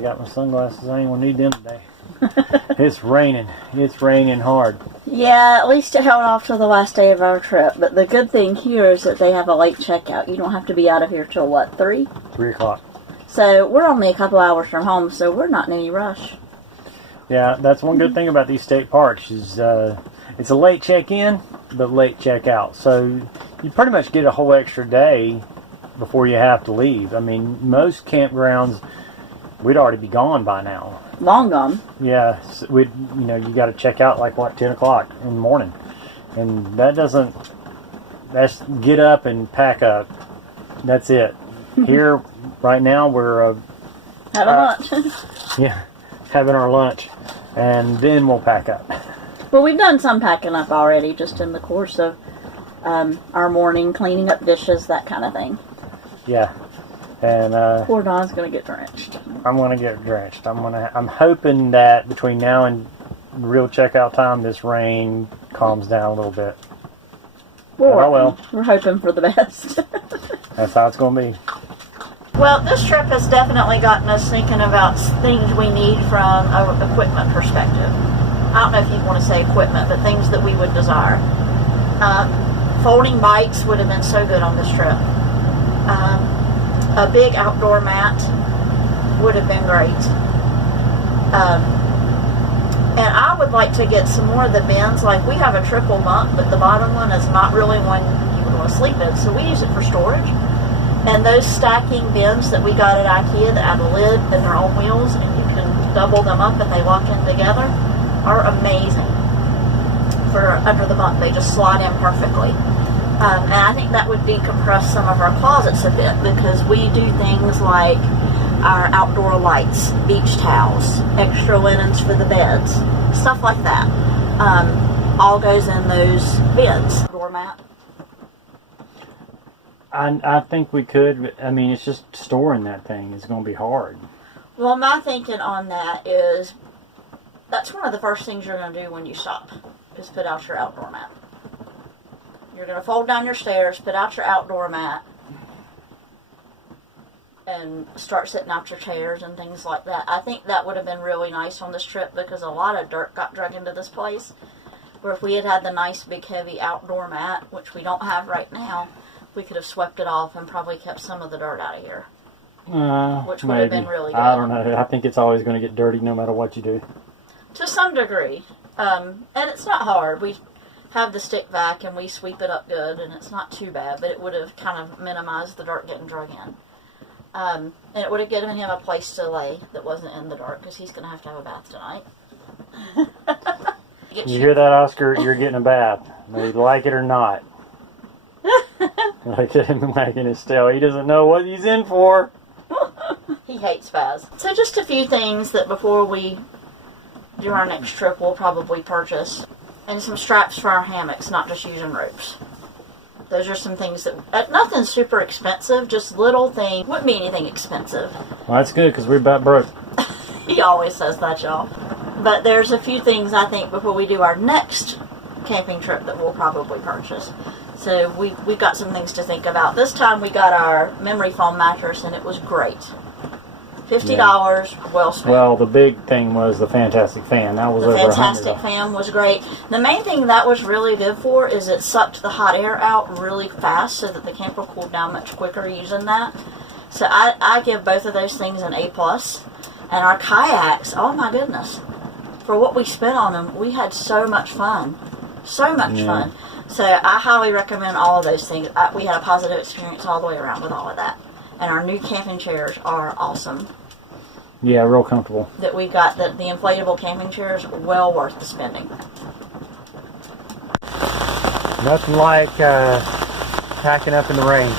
I got my sunglasses. I ain't gonna need them today. It's raining. It's raining hard. Yeah, at least it held off till the last day of our trip. But the good thing here is that they have a late checkout. You don't have to be out of here till what, 3? 3 o'clock. So we're only a couple hours from home, so we're not in any rush. Yeah, that's one good thing about these state parks is it's a late check-in, but late check-out. So you pretty much get a whole extra day before you have to leave. I mean, most campgrounds, we'd already be gone by now. Long gone. Yeah, you got to check out like, 10 o'clock in the morning. And that's get up and pack up. That's it. Here, right now, we're... Having lunch. Yeah, having our lunch. And then we'll pack up. Well, we've done some packing up already, just in the course of our morning, cleaning up dishes, that kind of thing. Yeah. And poor Don's gonna get drenched. I'm gonna get drenched. I'm hoping that between now and real checkout time, this rain calms down a little bit. Well, we're hoping for the best. That's how it's gonna be. Well, this trip has definitely gotten us thinking about things we need from an equipment perspective. I don't know if you want to say equipment, but things that we would desire. Folding bikes would have been so good on this trip. A big outdoor mat would have been great. And I would like to get some more of the bins. Like, we have a triple bunk, but the bottom one is not really one you would want to sleep in, so we use it for storage. And those stacking bins that we got at IKEA that have a lid and their own wheels, and you can double them up and they lock in together, are amazing for under the bunk. They just slide in perfectly. And I think that would decompress some of our closets a bit, because we do things like our outdoor lights, beach towels, extra linens for the beds, stuff like that. All goes in those bins. Doormat. I think we could, but I mean, it's just storing that thing is going to be hard. Well, my thinking on that is that's one of the first things you're going to do when you stop, is put out your outdoor mat. You're going to fold down your stairs, put out your outdoor mat, and start setting out your chairs and things like that. I think that would have been really nice on this trip, because a lot of dirt got dragged into this place. Where if we had had the nice big heavy outdoor mat, which we don't have right now, we could have swept it off and probably kept some of the dirt out of here. Which would have been really good. I don't know. I think it's always going to get dirty no matter what you do. To some degree. And it's not hard. We have the stick vac and we sweep it up good, and it's not too bad, but it would have kind of minimized the dirt getting drug in. And it would have given him a place to lay that wasn't in the dark, because he's going to have a bath tonight. You hear that, Oscar? You're getting a bath. Whether you like it or not. Look at him wagging his tail. He doesn't know what he's in for. He hates baths. So just a few things that before we do our next trip we'll probably purchase. And some straps for our hammocks, not just using ropes. Those are some things that, nothing super expensive, just little things. Wouldn't be anything expensive. Well, that's good, because we're about broke. He always says that, y'all. But there's a few things, I think, before we do our next camping trip that we'll probably purchase. So we've got some things to think about. This time we got our memory foam mattress, and it was great. $50, well spent. Well, the big thing was the Fantastic Fan. That was over $100. The Fantastic Fan was great. The main thing that was really good for is it sucked the hot air out really fast, so that the camper cooled down much quicker using that. So I give both of those things an A+. And our kayaks, oh my goodness. For what we spent on them, we had so much fun. So much fun. So I highly recommend all of those things. We had a positive experience all the way around with all of that. And our new camping chairs are awesome. Yeah, real comfortable. That we got, the inflatable camping chairs, well worth the spending. Nothing like packing up in the rain.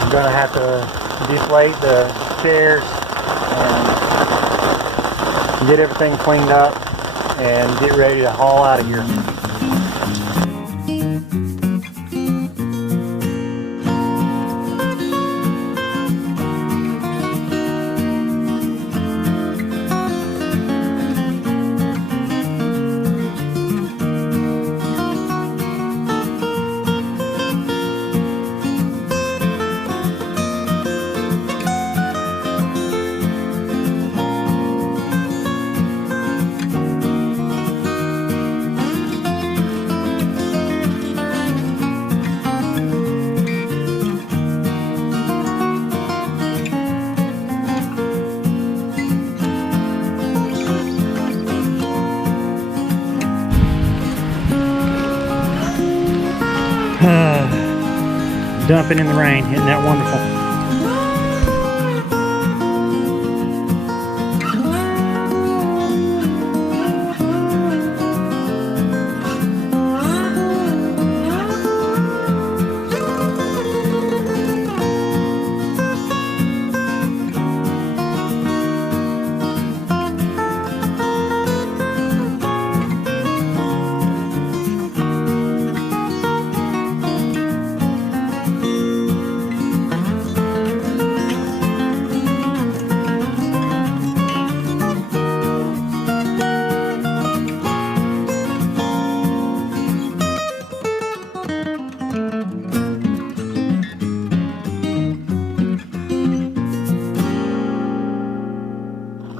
I'm going to have to deflate the chairs and get everything cleaned up and get ready to haul out of here. Dumping in the rain. Isn't that wonderful?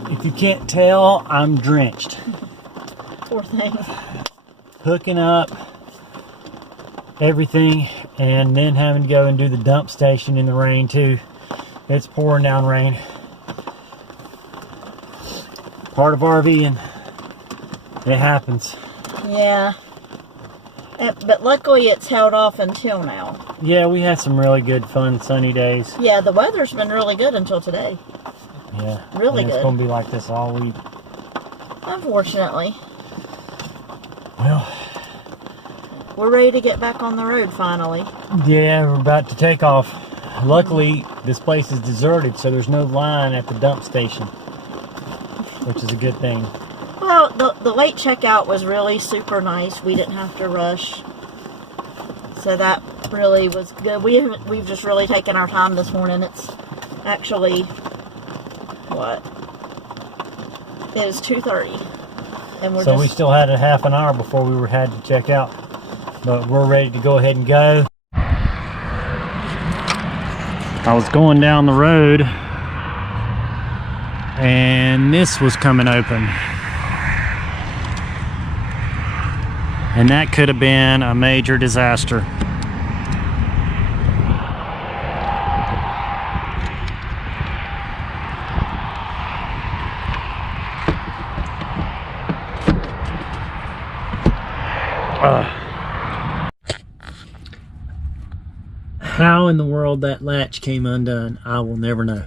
If you can't tell, I'm drenched. Poor thing. Hooking up everything and then having to go and do the dump station in the rain too. It's pouring down rain. Part of RVing. It happens. Yeah. But luckily it's held off until now. Yeah, we had some really good, fun, sunny days. Yeah, the weather's been really good until today. Yeah. Really and good. It's going to be like this all week. Unfortunately. Well, we're ready to get back on the road finally. yeah, we're about to take off. Luckily, this place is deserted, so there's no line at the dump station, which is a good thing. Well, the late checkout was really super nice. We didn't have to rush. So that really was good. We've just really taken our time this morning. It's actually, what? It is 2:30. And we're So we still had a half an hour before we had to check out. But we're ready to go ahead and go. I was going down the road and this was coming open. And that could have been a major disaster. How in the world that latch came undone, I will never know.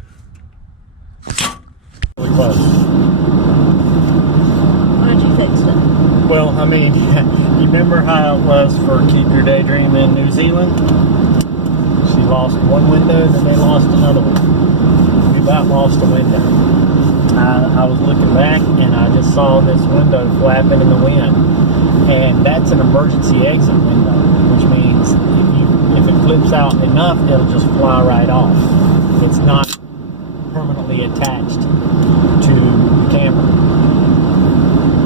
Really close. Why did you fix it? Well, I mean, you remember how it was for Keep Your Daydream in New Zealand? She lost one window, then they lost another one. We about lost a window. I was looking back and I just saw this window flapping in the wind. And that's an emergency exit window, which means if it flips out enough, it'll just fly right off. It's not permanently attached to the camper.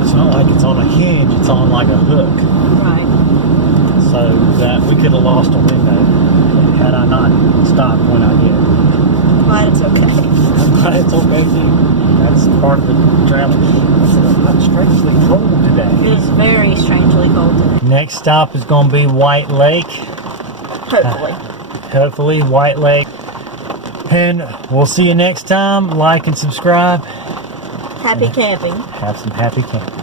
It's not like it's on a hinge, it's on like a hook. Right. So that we could have lost a window had I not stopped when I did. I'm glad it's okay. I'm glad it's okay too. That's part of the challenge. It's strangely cold today. It is very strangely cold today. Next stop is going to be White Lake. Hopefully. Hopefully, White Lake. And we'll see you next time. Like and subscribe. Happy camping. Have some happy camping.